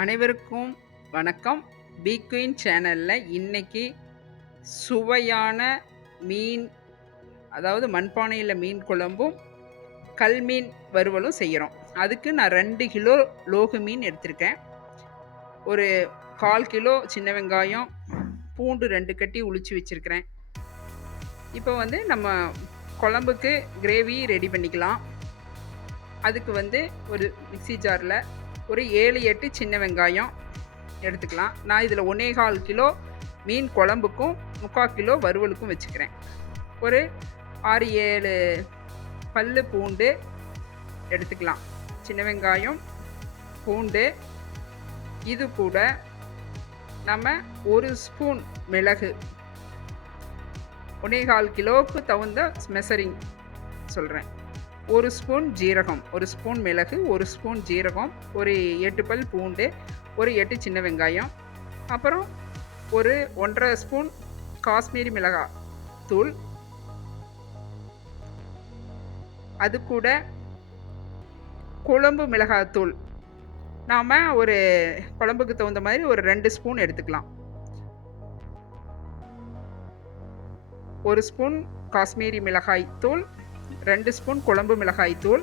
அனைவருக்கும் வணக்கம். B queen சேனல்ல இன்னைக்கு சுவையான மீன், அதாவது மண்பானையில மீன் குழம்பும், கல் மீன் வறுவலும் செய்யறோம். அதுக்கு நான் 2 கிலோ லோகு மீன் எடுத்திருக்கேன். ஒரு 1/4 கிலோ சின்ன வெங்காயம், பூண்டு 2 கட்டி உளிச்சு வச்சிருக்கிறேன். இப்போ வந்து நம்ம குழம்புக்கு கிரேவி ரெடி பண்ணிக்கலாம். அதுக்கு வந்து ஒரு மிக்ஸி ஜார்ல ஒரு 7, 8 சின்ன வெங்காயம் எடுத்துக்கலாம். நான் இதில் 1/4 கிலோ மீன் குழம்புக்கும் 3/4 கிலோ வறுவலுக்கும் வச்சுக்கிறேன். ஒரு 6, 7 பல்லு பூண்டு எடுத்துக்கலாம். சின்ன வெங்காயம், பூண்டு, இது கூட நம்ம 1 ஸ்பூன் மிளகு, 1/4 கிலோவுக்கு தகுந்த மெஷரிங் சொல்கிறேன். 1 ஸ்பூன் ஜீரகம், 1 ஸ்பூன் மிளகு, 1 ஸ்பூன் ஜீரகம், ஒரு 8 பல் பூண்டு, ஒரு 8 சின்ன வெங்காயம், அப்புறம் ஒரு 1/2 ஸ்பூன் காஷ்மீரி மிளகாய் தூள், அது கூட குழம்பு மிளகாய் தூள். நாம் ஒரு குழம்புக்கு தகுந்த மாதிரி ஒரு 2 ஸ்பூன் எடுத்துக்கலாம். 1 ஸ்பூன் காஷ்மீரி மிளகாய் தூள், 2 ஸ்பூன் குழம்பு மிளகாய் தூள்,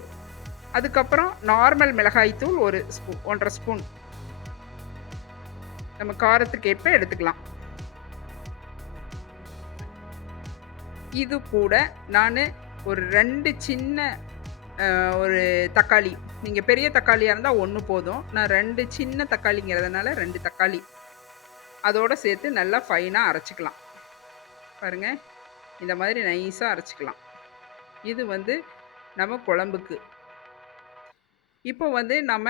அதுக்கப்புறம் நார்மல் மிளகாய் தூள் 1 ஸ்பூன், 1/2 ஸ்பூன். நம்ம காரத்துக்கு ஏற்ப எடுத்துக்கலாம். இது கூட நான் ஒரு 2 சின்ன ஒரு தக்காளி, நீங்கள் பெரிய தக்காளியாக இருந்தால் 1 போதும். நான் 2 சின்ன தக்காளிங்கிறதுனால 2 தக்காளி அதோடு சேர்த்து நல்லா ஃபைனாக அரைச்சிக்கலாம். பாருங்கள், இந்த மாதிரி நைஸாக அரைச்சிக்கலாம். இது வந்து நம்ம குழம்புக்கு. இப்போ வந்து நம்ம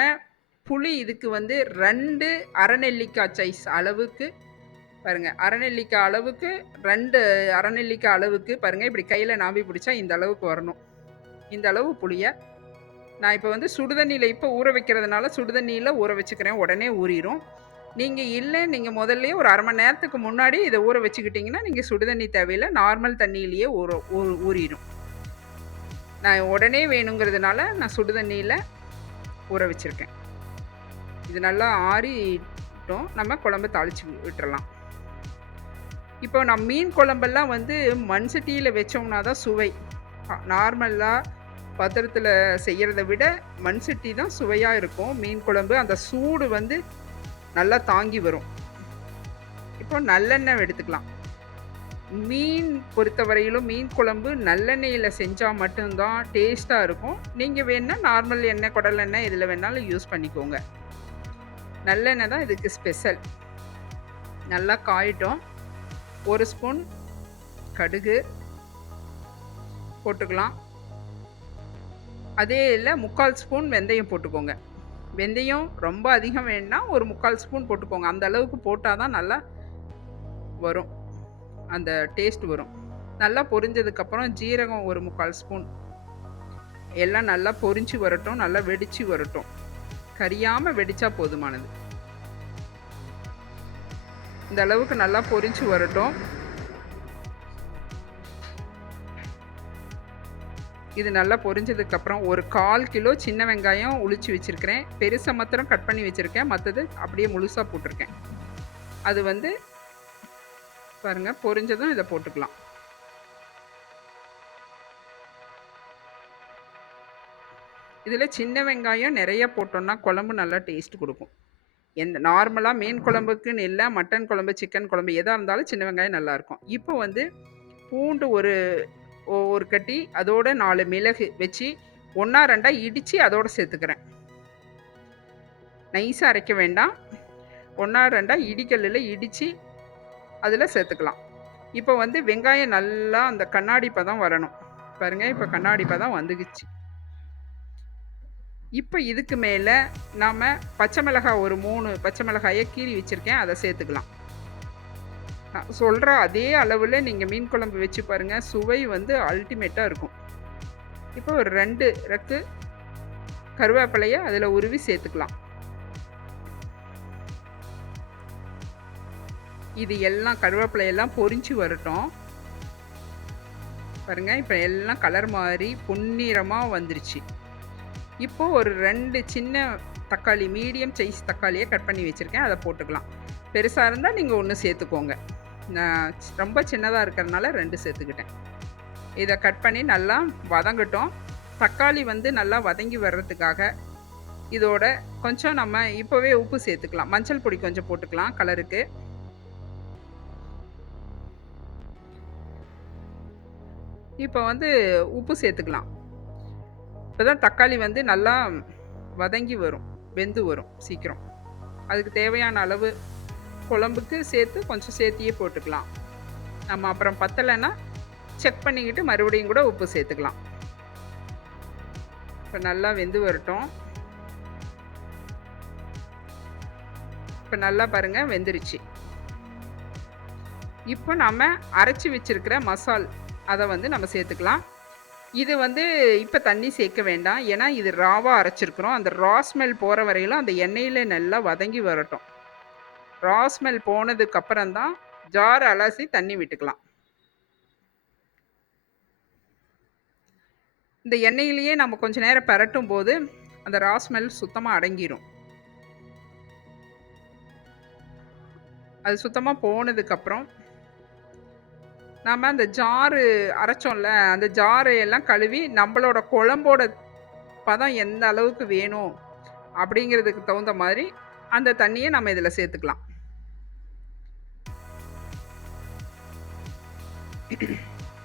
புளி இதுக்கு வந்து 2 அரைநெல்லிக்காய் சைஸ் அளவுக்கு, பாருங்கள், அரைநெல்லிக்காய் அளவுக்கு 2 அரைநெல்லிக்காய் அளவுக்கு, பாருங்கள், இப்படி கையில் நாம்பி பிடிச்சா இந்த அளவுக்கு வரணும். இந்த அளவு புளியை நான் இப்போ வந்து சுடுதண்ணியில் இப்போ ஊற வைக்கிறதுனால சுடுதண்ணியில் ஊற வச்சுக்கிறேன், உடனே ஊறிடும். நீங்கள் இல்லை, நீங்கள் முதல்லையே ஒரு அரை மணி நேரத்துக்கு முன்னாடி இதை ஊற வச்சுக்கிட்டிங்கன்னா நீங்கள் சுடுதண்ணி தேவையில்லை, நார்மல் தண்ணியிலேயே ஊறிடும். நான் உடனே வேணுங்கிறதுனால நான் சுடுதண்ணியில் ஊற வச்சுருக்கேன். இது நல்லா ஆறிட்டோம், நம்ம குழம்பு தாளித்து விட்டுறலாம். இப்போ நம்ம மீன் குழம்பெல்லாம் வந்து மண் சட்டியில் வச்சோம்னா தான் சுவை. நார்மலாக பாத்திரத்தில் செய்கிறத விட மண் சட்டி தான் சுவையாக இருக்கும் மீன் குழம்பு. அந்த சூடு வந்து நல்லா தாங்கி வரும். இப்போ நல்லெண்ணெய் எடுத்துக்கலாம். மீன் பொறுத்தவரையிலும் மீன் குழம்பு நல்லெண்ணெயில் செஞ்சால் மட்டும்தான் டேஸ்ட்டாக இருக்கும். நீங்கள் வேணால் நார்மல் எண்ணெய், குடல் எண்ணெய் இதில் வேணாலும் யூஸ் பண்ணிக்கோங்க. நல்லெண்ணெய் தான் இதுக்கு ஸ்பெஷல். நல்லா காயிட்டோம். 1 ஸ்பூன் கடுகு போட்டுக்கலாம். அதே இல்லை 3/4 ஸ்பூன் வெந்தயம் போட்டுக்கோங்க. வெந்தயம் ரொம்ப அதிகம் வேணும்னா ஒரு 3/4 ஸ்பூன் போட்டுக்கோங்க. அந்த அளவுக்கு போட்டால் தான் நல்லா வரும், அந்த டேஸ்ட் வரும். நல்லா பொரிஞ்சதுக்கப்புறம் ஜீரகம் ஒரு 3/4 ஸ்பூன். எல்லாம் நல்லா பொரிஞ்சு வரட்டும், நல்லா வெடித்து வரட்டும். கரியாமல் வெடித்தா போதுமானது. இந்த அளவுக்கு நல்லா பொரிஞ்சு வரட்டும். இது நல்லா பொரிஞ்சதுக்கப்புறம் ஒரு 1/4 கிலோ சின்ன வெங்காயம் உளிச்சு வச்சுருக்கிறேன். பெருசை மாத்திரம் கட் பண்ணி வச்சுருக்கேன், மற்றது அப்படியே முழுசாக போட்டிருக்கேன். அது வந்து பாருங்கள், பொரிஞ்சதும் இதை போட்டுக்கலாம். இதில் சின்ன வெங்காயம் நிறைய போட்டோம்னா குழம்பு நல்லா டேஸ்ட் கொடுக்கும். நார்மலாக மீன் குழம்புக்குன்னு இல்லை, மட்டன் குழம்பு, சிக்கன் குழம்பு எதாக இருந்தாலும் சின்ன வெங்காயம் நல்லாயிருக்கும். இப்போ வந்து பூண்டு ஒரு கட்டி, அதோட 4 மிளகு வச்சு 1 2 இடித்து அதோடு சேர்த்துக்கிறேன். நைஸாக அரைக்க வேண்டாம், 1 2 இடிக்கல்லில் இடித்து அதில் சேர்த்துக்கலாம். இப்போ வந்து வெங்காயம் நல்லா அந்த கண்ணாடி பதம் வரணும். பாருங்கள், இப்போ கண்ணாடி பதம் வந்துக்குச்சு. இப்போ இதுக்கு மேலே நாம் பச்சை மிளகாய் ஒரு 3 பச்சை மிளகாயை கீறி வச்சுருக்கேன், அதை சேர்த்துக்கலாம். நான் சொல்கிற அதே அளவில் நீங்கள் மீன் குழம்பு வச்சு பாருங்கள், சுவை வந்து அல்டிமேட்டாக இருக்கும். இப்போ ஒரு 2 ரெக்கு கருவேப்பிலையை அதில் உருவி சேர்த்துக்கலாம். இது எல்லாம் கருவேப்பிலையெல்லாம் பொரிஞ்சு வரட்டும். பாருங்கள், இப்போ எல்லாம் கலர் மாறி பொன்னிறமாக வந்துருச்சு. இப்போ ஒரு 2 சின்ன தக்காளி, மீடியம் சைஸ் தக்காளியை கட் பண்ணி வச்சுருக்கேன், அதை போட்டுக்கலாம். பெருசாக இருந்தால் நீங்கள் 1 சேர்த்துக்கோங்க. நான் ரொம்ப சின்னதாக இருக்கிறதுனால 2 சேர்த்துக்கிட்டேன். இதை கட் பண்ணி நல்லா வதங்கட்டும். தக்காளி வந்து நல்லா வதங்கி வர்றதுக்காக இதோட கொஞ்சம் நம்ம இப்போவே உப்பு சேர்த்துக்கலாம். மஞ்சள் பொடி கொஞ்சம் போட்டுக்கலாம் கலருக்கு. இப்போ வந்து உப்பு சேர்த்துக்கலாம். இப்போ தான் தக்காளி வந்து நல்லா வதங்கி வரும், வெந்து வரும் சீக்கிரம். அதுக்கு தேவையான அளவு குழம்புக்கு சேர்த்து கொஞ்சம் சேர்த்தியே போட்டுக்கலாம். நம்ம அப்புறம் பத்தலைன்னா செக் பண்ணிக்கிட்டு மறுபடியும் கூட உப்பு சேர்த்துக்கலாம். இப்போ நல்லா வெந்து வரட்டும். இப்போ நல்லா பாருங்கள் வெந்துருச்சு. இப்போ நம்ம அரைச்சி வச்சிருக்கிற மசால் அதை வந்து நம்ம சேர்த்துக்கலாம். இது வந்து இப்போ தண்ணி சேர்க்க வேண்டாம், ஏன்னா இது ராவாக அரைச்சிருக்கிறோம். அந்த ரா ஸ்மெல் போகிற வரையிலும் அந்த எண்ணெயில் நல்லா வதங்கி வரட்டும். ரா ஸ்மெல் போனதுக்கப்புறம் தான் ஜார் அலசி தண்ணி விட்டுக்கலாம். இந்த எண்ணெயிலேயே நம்ம கொஞ்சம் நேரம் பரட்டும் போது அந்த ரா ஸ்மெல் சுத்தமாக அடங்கிடும். அது சுத்தமாக போனதுக்கப்புறம் நம்ம அந்த ஜாரு அரைச்சோம்ல, அந்த ஜாரு எல்லாம் கழுவி நம்மளோட குழம்போட பதம் எந்த அளவுக்கு வேணும் அப்படிங்கிறதுக்கு தகுந்த மாதிரி அந்த தண்ணியை நம்ம இதில் சேர்த்துக்கலாம்.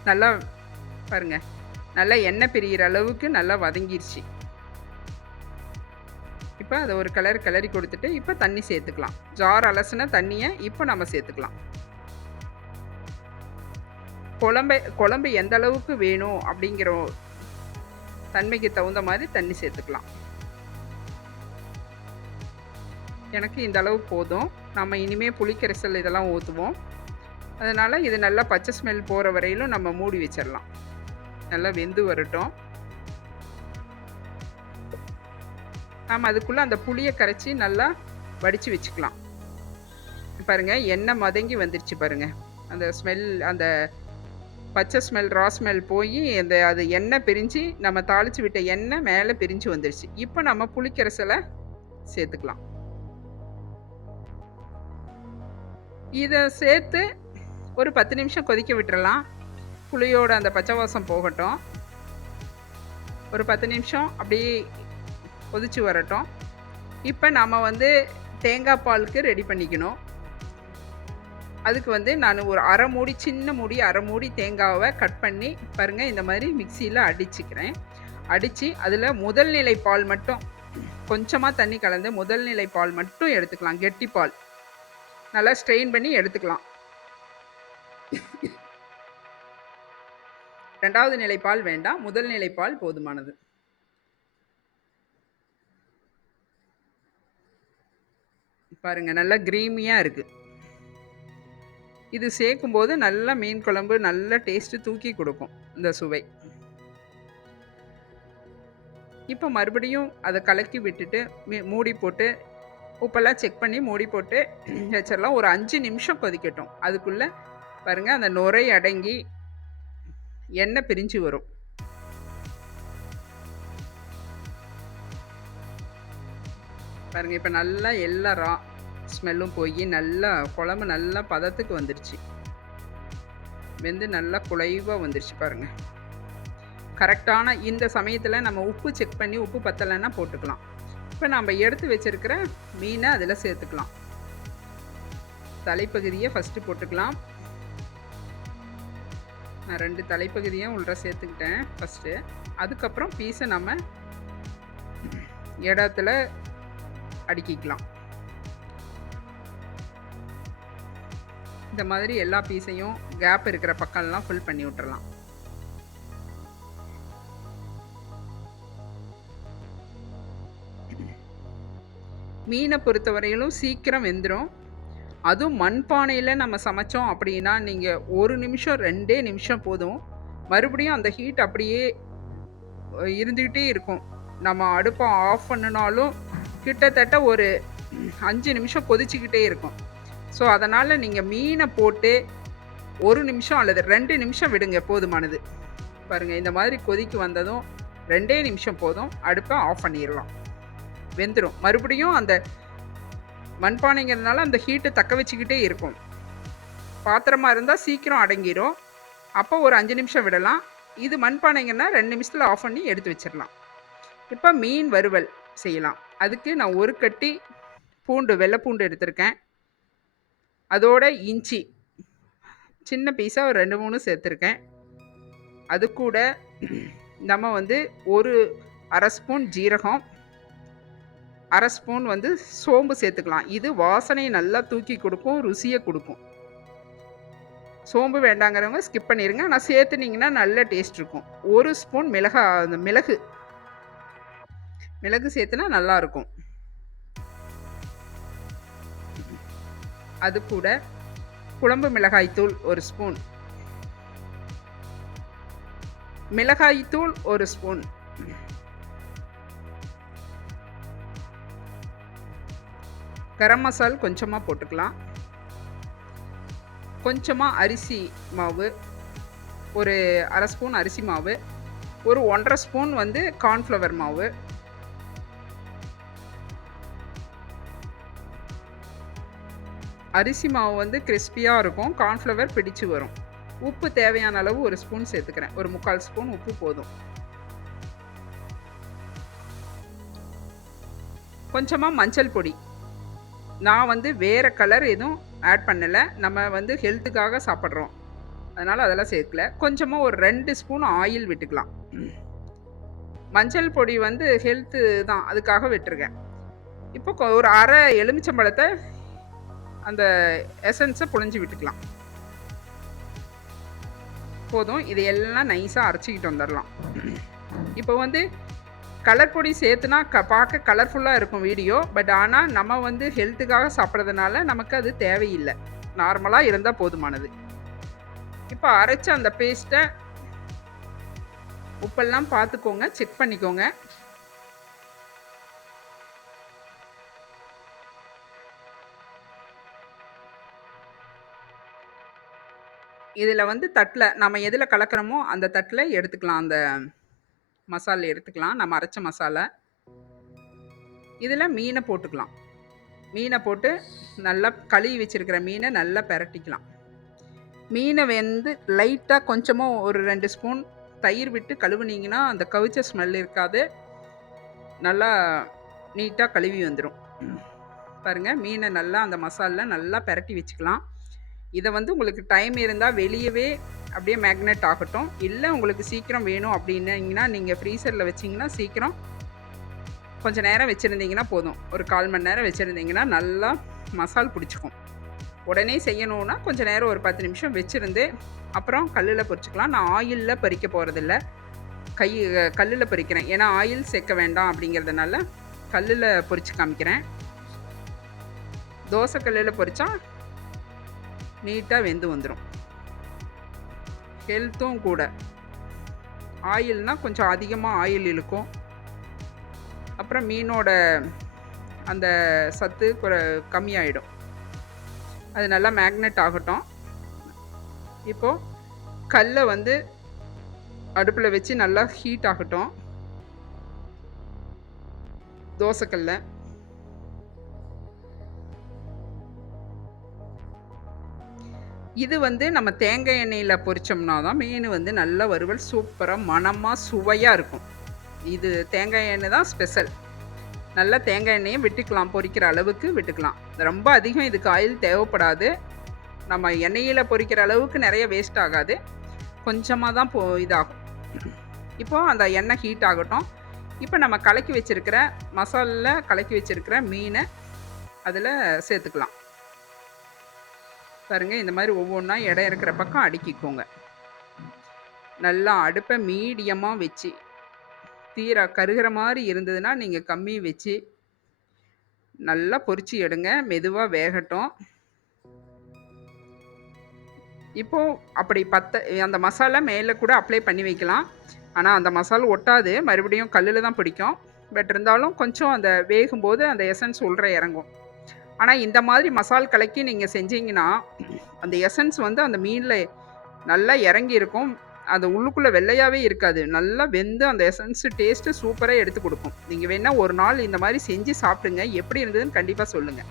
நல்லா பாருங்க, நல்லா எண்ணெய் பிரிகிற அளவுக்கு நல்லா வதங்கிருச்சு. இப்போ அதை ஒரு கிளறி கொடுத்துட்டு இப்போ தண்ணி சேர்த்துக்கலாம். ஜார் அலசின தண்ணியை இப்போ நம்ம சேர்த்துக்கலாம். குழம்பு எந்த அளவுக்கு வேணும் அப்படிங்கிற தன்மைக்கு தகுந்த மாதிரி தண்ணி சேர்த்துக்கலாம். எனக்கு இந்த அளவு போதும். நம்ம இனிமேல் புளிக்கரைசல் இதெல்லாம் ஊற்றுவோம். அதனால் இது நல்லா பச்சை ஸ்மெல் போகிற வரையிலும் நம்ம மூடி வச்சிடலாம். நல்லா வெந்து வரட்டும். நாம் அதுக்குள்ளே அந்த புளியை கரைச்சி நல்லா வடித்து வச்சுக்கலாம். பாருங்கள் எண்ணெய் மதங்கி வந்துருச்சு பாருங்கள். அந்த ஸ்மெல், அந்த பச்சை ஸ்மெல், ரா ஸ்மெல் போய் அது எண்ணெய் பிரிஞ்சு நம்ம தாளித்து விட்ட எண்ணெய் மேலே பிரிஞ்சு வந்துருச்சு. இப்போ நம்ம புளிக்கரைசலை சேர்த்துக்கலாம். இதை சேர்த்து ஒரு 10 நிமிஷம் கொதிக்க விட்டுறலாம். புளியோட அந்த பச்சை வாசம் போகட்டும். ஒரு 10 நிமிஷம் அப்படியே கொதிச்சு வரட்டும். இப்போ நம்ம வந்து தேங்காய் பாலுக்கு ரெடி பண்ணிக்கணும். அதுக்கு வந்து நான் ஒரு அரை மூடி, சின்ன மூடி அரை மூடி தேங்காவை கட் பண்ணி பாருங்கள் இந்த மாதிரி மிக்சியில் அடிச்சுக்கிறேன். அடித்து அதில் முதல் நிலை பால் மட்டும் கொஞ்சமாக தண்ணி கலந்து முதல் நிலை பால் மட்டும் எடுத்துக்கலாம். கெட்டி பால் நல்லா ஸ்ட்ரெயின் பண்ணி எடுத்துக்கலாம். 2வது நிலை பால் வேண்டாம், முதல் நிலை பால் போதுமானது. பாருங்க நல்லா கிரீமியாக இருக்குது. இது சேர்க்கும்போது நல்லா மீன் குழம்பு நல்ல டேஸ்ட்டு தூக்கி கொடுக்கும் இந்த சுவை. இப்போ மறுபடியும் அதை கலக்கி விட்டுட்டு மூடி போட்டு உப்பெல்லாம் செக் பண்ணி மூடி போட்டு வச்சிடலாம். ஒரு 5 நிமிஷம் கொதிக்கட்டும். அதுக்குள்ளே பாருங்கள் அந்த நுரை அடங்கி எண்ணெய் பிரிஞ்சு வரும். பாருங்கள் இப்போ நல்லா எல்லா ஸ்மெல்லும் போய் நல்லா குழம்பு நல்லா பதத்துக்கு வந்துடுச்சு. வெந்து நல்லா குழைவாக வந்துடுச்சு பாருங்கள். கரெக்டான இந்த சமயத்தில் நம்ம உப்பு செக் பண்ணி உப்பு பத்தலைன்னா போட்டுக்கலாம். இப்போ நம்ம எடுத்து வச்சிருக்கிற மீனை அதில் சேர்த்துக்கலாம். தலைப்பகுதியை ஃபஸ்ட்டு போட்டுக்கலாம். நான் 2 தலைப்பகுதியும் உள்ள சேர்த்துக்கிட்டேன் ஃபஸ்ட்டு. அதுக்கப்புறம் பீஸை நம்ம இடத்துல அடுக்கிக்கலாம். இந்த மாதிரி எல்லா பீஸையும் கேப் இருக்கிற பக்கம்லாம் ஃபில் பண்ணி விட்டுறலாம். மீனை பொறுத்தவரையிலும் சீக்கிரம் வெந்துடும். அதுவும் மண்பானையில் நம்ம சமைச்சோம் அப்படின்னா நீங்கள் 1 நிமிஷம் 2 நிமிஷம் போதும். மறுபடியும் அந்த ஹீட் அப்படியே இருந்துக்கிட்டே இருக்கும். நம்ம அடுப்பை ஆஃப் பண்ணினாலும் கிட்டத்தட்ட ஒரு 5 நிமிஷம் கொதிச்சுக்கிட்டே இருக்கும். ஸோ அதனால் நீங்கள் மீனை போட்டு 1 நிமிஷம் அல்லது 2 நிமிஷம் விடுங்க, போதுமானது. பாருங்கள் இந்த மாதிரி கொதிக்கு வந்ததும் 2 நிமிஷம் போதும். அடுப்பை ஆஃப் பண்ணிடலாம். வெந்துடும். மறுபடியும் அந்த மண்பானைங்கிறதுனால அந்த ஹீட்டை தக்க வச்சுக்கிட்டே இருக்கும். பாத்திரமா இருந்தால் சீக்கிரம் அடங்கிரும். அப்போ ஒரு 5 நிமிஷம் விடலாம். இது மண்பானைங்கன்னா 2 நிமிஷத்தில் ஆஃப் பண்ணி எடுத்து வச்சிடலாம். இப்போ மீன் வறுவல் செய்யலாம். அதுக்கு நான் ஒரு கட்டி பூண்டு, வெள்ளை பூண்டு எடுத்திருக்கேன். அதோட இஞ்சி சின்ன பீஸாக ஒரு 2 3 சேர்த்துருக்கேன். அது கூட நம்ம வந்து ஒரு அரை ஸ்பூன் ஜீரகம், அரை ஸ்பூன் வந்து சோம்பு சேர்த்துக்கலாம். இது வாசனை நல்லா தூக்கி கொடுக்கும், ருசியை கொடுக்கும். சோம்பு வேண்டாங்கிறவங்க ஸ்கிப் பண்ணிடுங்க. ஆனால் சேர்த்துனீங்கன்னா நல்ல டேஸ்ட் இருக்கும். ஒரு ஸ்பூன் அந்த மிளகு சேர்த்துனா நல்லாயிருக்கும். அது கூட குழம்பு மிளகாய்த்தூள் ஒரு ஸ்பூன், மிளகாய்த்தூள் ஒரு ஸ்பூன், கரம் மசால் கொஞ்சமாக போட்டுக்கலாம். கொஞ்சமாக அரிசி மாவு, ஒரு அரை ஸ்பூன் அரிசி மாவு, ஒரு 1.5 ஸ்பூன் வந்து கார்ன்ஃப்ளவர் மாவு, அரிசி மாவு வந்து கிறிஸ்பியாக இருக்கும், கார்ன்ஃப்ளவர் பிடிச்சு வரும். உப்பு தேவையான அளவு ஒரு ஸ்பூன் சேர்த்துக்கிறேன். ஒரு 3/4 ஸ்பூன் உப்பு போதும். கொஞ்சமாக மஞ்சள் பொடி. நான் வந்து வேறு கலர் எதுவும் ஆட் பண்ணலை. நம்ம வந்து ஹெல்த்துக்காக சாப்பிட்றோம், அதனால் அதெல்லாம் சேர்க்கல. கொஞ்சமாக ஒரு 2 ஸ்பூன் ஆயில் விட்டுக்கலாம். மஞ்சள் பொடி வந்து ஹெல்த்து தான், அதுக்காக விட்டுருக்கேன். இப்போ ஒரு அரை எலுமிச்சம்பழத்தை அந்த எசன்ஸை புழிஞ்சு விட்டுக்கலாம். போதும். இது எல்லாம் நைஸாக அரைச்சிக்கிட்டு வந்துடலாம். இப்போ வந்து கலர் பொடி சேர்த்துனா பார்க்க கலர்ஃபுல்லாக இருக்கும் வீடியோ. பட் ஆனால் நம்ம வந்து ஹெல்த்துக்காக சாப்பிட்றதுனால நமக்கு அது தேவையில்லை. நார்மலாக இருந்தால் போதுமானது. இப்போ அரைச்ச அந்த பேஸ்ட்டை உப்பெல்லாம் பார்த்துக்கோங்க, செக் பண்ணிக்கோங்க. இதில் வந்து தட்டில் நம்ம எதில் கலக்கிறோமோ அந்த தட்டில் எடுத்துக்கலாம். அந்த மசாலா எடுத்துக்கலாம், நம்ம அரைச்ச மசாலா. இதில் மீனை போட்டுக்கலாம். மீனை போட்டு நல்லா கழுவி வச்சுருக்கிற மீனை நல்லா பிரட்டிக்கலாம். மீனை வந்து லைட்டாக கொஞ்சமாக ஒரு 2 ஸ்பூன் தயிர் விட்டு கழுவுனீங்கன்னா அந்த கவிச்ச ஸ்மெல் இருக்காது. நல்லா நீட்டாக கழுவி வந்துடும். பாருங்கள், மீனை நல்லா அந்த மசாலில் நல்லா பிரட்டி வச்சுக்கலாம். இதை வந்து உங்களுக்கு டைம் இருந்தால் வெளியவே அப்படியே மேக்னெட் ஆகட்டும். இல்லை உங்களுக்கு சீக்கிரம் வேணும் அப்படின்னீங்கன்னா நீங்கள் ஃப்ரீசரில் வச்சிங்கன்னா சீக்கிரம் கொஞ்சம் நேரம் வச்சுருந்தீங்கன்னா போதும். ஒரு 1/4 மணி நேரம் வச்சுருந்தீங்கன்னா நல்லா மசால் பிடிச்சிக்கும். உடனே செய்யணுன்னா கொஞ்சம் நேரம் ஒரு 10 நிமிஷம் வச்சுருந்து அப்புறம் கல்லில் பொரிச்சிக்கலாம். நான் ஆயிலில் பறிக்க போகிறதில்ல, கல்லில் பறிக்கிறேன். ஏன்னா ஆயில் சேர்க்க வேண்டாம் அப்படிங்கிறதுனால கல்லில் பொரித்து காமிக்கிறேன். தோசை கல்லில் பொரித்தா நீட்டாக வெந்து வந்துடும். ஹெல்த்தும் கூட. ஆயில்னால் கொஞ்சம் அதிகமாக ஆயில் இழுக்கும். அப்புறம் மீனோட அந்த சத்து கம்மியாயிடும். அது நல்லா மேக்னெட் ஆகட்டும். இப்போது கல்லை வந்து அடுப்பில் வச்சு நல்லா ஹீட் ஆகட்டும். தோசைக்கல்லை இது வந்து நம்ம தேங்காய் எண்ணெயில் பொரிச்சோம்னா தான் மீன் வந்து நல்ல வறுவல் சூப்பராக மணமாக சுவையாக இருக்கும். இது தேங்காய் எண்ணெய் தான் ஸ்பெஷல். நல்லா தேங்காய் எண்ணெயை விட்டுக்கலாம், பொரிக்கிற அளவுக்கு விட்டுக்கலாம். ரொம்ப அதிகம் இதுக்கு ஆயில் தேவைப்படாது. நம்ம எண்ணெயில் பொரிக்கிற அளவுக்கு நிறைய வேஸ்ட் ஆகாது, கொஞ்சமாக தான் இதாகும். இப்போது அந்த எண்ணெய் ஹீட் ஆகட்டும். இப்போ நம்ம கலக்கி வச்சுருக்கிற மசாலில் கலக்கி வச்சுருக்கிற மீனை அதில் சேர்த்துக்கலாம். பாருங்கள், இந்த மாதிரி ஒவ்வொன்றா இடம் இருக்கிற பக்கம் அடுக்கிக்கோங்க. நல்லா அடுப்பை மீடியமாக வச்சு, தீர கருகிற மாதிரி இருந்ததுன்னா நீங்கள் கம்மி வச்சு நல்லா பொரிச்சு எடுங்க. மெதுவாக வேகட்டும். இப்போது அப்படி அந்த மசாலா மேலே கூட அப்ளை பண்ணி வைக்கலாம். ஆனால் அந்த மசாலா ஒட்டாது, மறுபடியும் கல்லில் தான் பிடிக்கும். பட் இருந்தாலும் கொஞ்சம் அந்த வேகும்போது அந்த எசன்ஸ் உள்ள இறங்கும். ஆனால் இந்த மாதிரி மசால் கலக்கி நீங்கள் செஞ்சீங்கன்னா அந்த எசன்ஸ் வந்து அந்த மீனில் நல்லா இறங்கி இருக்கும். அது உள்ளுக்குள்ளே வெள்ளையாகவே இருக்காது. நல்லா வெந்து அந்த எசன்ஸ் டேஸ்ட்டு சூப்பராக எடுத்து கொடுக்கும். நீங்கள் வேணால் ஒரு நாள் இந்த மாதிரி செஞ்சு சாப்பிடுங்க. எப்படி இருந்ததுன்னு கண்டிப்பாக சொல்லுங்கள்.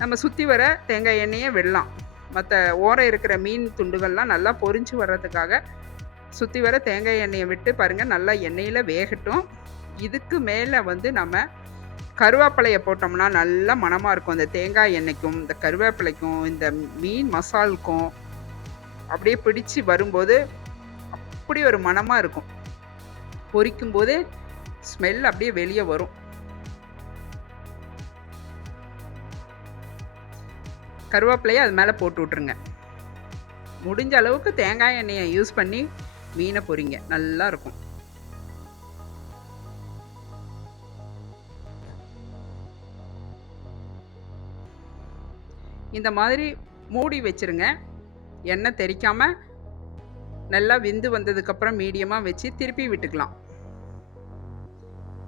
நம்ம சுற்றி வர தேங்காய் எண்ணெயை விடலாம். மற்ற ஓரம் இருக்கிற மீன் துண்டுகள்லாம் நல்லா பொரிஞ்சு வர்றதுக்காக சுற்றி வர தேங்காய் எண்ணெயை விட்டு பாருங்கள், நல்லா எண்ணெயில் வேகட்டும். இதுக்கு மேலே வந்து நம்ம கருவேப்பிலையை போட்டோம்னா நல்லா மணமாக இருக்கும். இந்த தேங்காய் எண்ணெய்க்கும் இந்த கருவேப்பிலைக்கும் இந்த மீன் மசாலுக்கும் அப்படியே பிடிச்சி வரும்போது அப்படி ஒரு மணமாக இருக்கும். பொரிக்கும் போதே ஸ்மெல் அப்படியே வெளியே வரும். கருவேப்பிலையை அது மேலே போட்டு விட்ருங்க. முடிஞ்ச அளவுக்கு தேங்காய் எண்ணெயை யூஸ் பண்ணி மீனை பொரிங்க, நல்லா இருக்கும். இந்த மாதிரி மூடி வச்சுருங்க. எண்ணெய் தெறிக்காமல் நல்லா வெந்து வந்ததுக்கப்புறம் மீடியமாக வச்சு திருப்பி விட்டுக்கலாம்.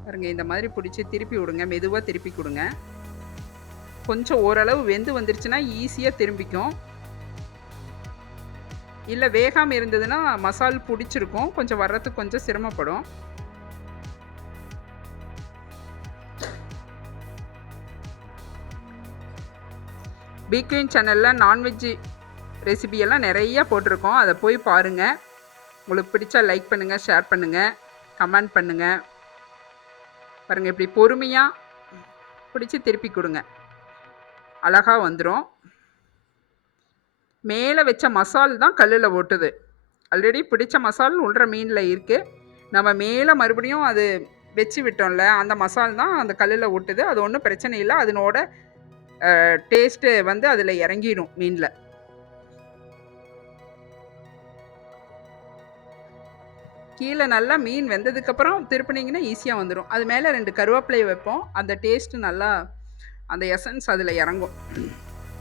பாருங்கள், இந்த மாதிரி பிடிச்சி திருப்பி விடுங்க. மெதுவாக திருப்பி கொடுங்க. கொஞ்சம் ஓரளவு வெந்து வந்துருச்சுன்னா ஈஸியாக திரும்பிக்கும். இல்லை வேகாமல் இருந்ததுன்னா மசால் பிடிச்சிருக்கும், கொஞ்சம் வர்றதுக்கு கொஞ்சம் சிரமப்படும். பிக்யூன் சேனலில் நான்வெஜ்ஜு ரெசிபியெல்லாம் நிறையா போட்டிருக்கோம். அதை போய் பாருங்கள். உங்களுக்கு பிடிச்சா லைக் பண்ணுங்கள், ஷேர் பண்ணுங்கள், கமெண்ட் பண்ணுங்கள். பாருங்கள், இப்படி பொறுமையாக பிடிச்சி திருப்பி கொடுங்க, அழகாக வந்துடும். மேலே வச்ச மசால் தான் கல்லில் ஒட்டுது. ஆல்ரெடி பிடிச்ச மசால் உள்ற மீனில் இருக்குது. நம்ம மேலே மறுபடியும் அது வச்சு விட்டோம்ல, அந்த மசால் தான் அந்த கல்லில் ஒட்டுது. அது ஒன்றும் பிரச்சனை இல்லை. அதனோட டேஸ்ட்டு வந்து அதில் இறங்கிடும் மீனில். கீழே நல்லா மீன் வெந்ததுக்கப்புறம் திருப்பினீங்கன்னா ஈஸியாக வந்துடும். அது மேலே 2 கருவேப்பிலையை வைப்போம். அந்த டேஸ்ட்டு நல்லா, அந்த எசன்ஸ் அதில் இறங்கும்.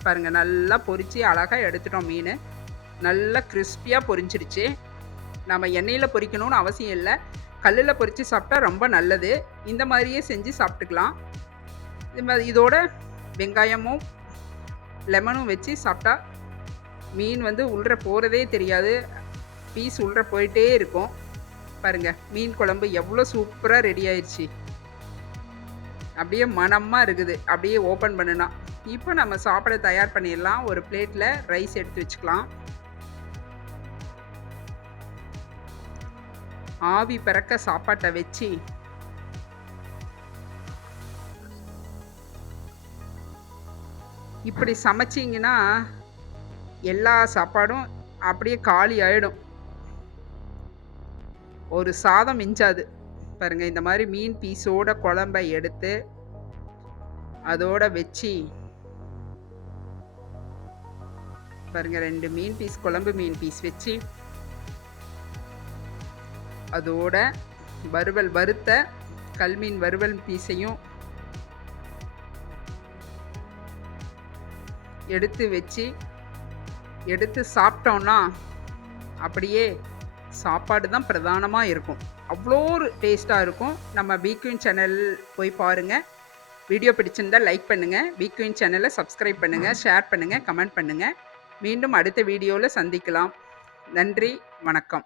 பாருங்கள், நல்லா பொரித்து அழகாக எடுத்துட்டோம். மீன் நல்லா கிறிஸ்பியாக பொரிஞ்சிருச்சு. நம்ம எண்ணெயில் பொரிக்கணும்னு அவசியம் இல்லை. கல்லில் பொரித்து சாப்பிட்டா ரொம்ப நல்லது. இந்த மாதிரியே செஞ்சு சாப்பிட்டுக்கலாம். இதோட வெங்காயமும் லெமனும் வச்சு சாப்பிட்டா மீன் வந்து உள்ற போகிறதே தெரியாது. பீஸ் உள்ற போயிட்டே இருக்கும். பாருங்கள், மீன் குழம்பு எவ்வளோ சூப்பராக ரெடி ஆயிடுச்சு. அப்படியே மணமாக இருக்குது. அப்படியே ஓப்பன் பண்ணுனா இப்போ நம்ம சாப்பிட தயார் பண்ணிடலாம். ஒரு பிளேட்டில் ரைஸ் எடுத்து வச்சுக்கலாம். ஆவி பறக்க சாப்பாட்டை வச்சு இப்படி சமைச்சிங்கன்னா எல்லா சாப்பாடும் அப்படியே காலி ஆகிடும். ஒரு சாதம் மிஞ்சாது. பாருங்கள், இந்த மாதிரி மீன் பீஸோட குழம்பை எடுத்து அதோட வச்சு பாருங்கள், 2 மீன் பீஸ் குழம்பு மீன் பீஸ் வச்சு அதோட வறுவல், வறுத்த கல்மீன் வறுவல் பீஸையும் எடுத்து வச்சு எடுத்து சாப்பிட்டோன்னா அப்படியே சாப்பாடு தான் பிரதானமாக இருக்கும். அவ்வளோ ஒரு டேஸ்ட்டாக இருக்கும். நம்ம பிக்யூன் சேனல் போய் பாருங்கள். வீடியோ பிடிச்சிருந்தால் லைக் பண்ணுங்கள். பிக்யூன் சேனலை சப்ஸ்கிரைப் பண்ணுங்கள், ஷேர் பண்ணுங்கள், கமெண்ட் பண்ணுங்கள். மீண்டும் அடுத்த வீடியோவில் சந்திக்கலாம். நன்றி, வணக்கம்.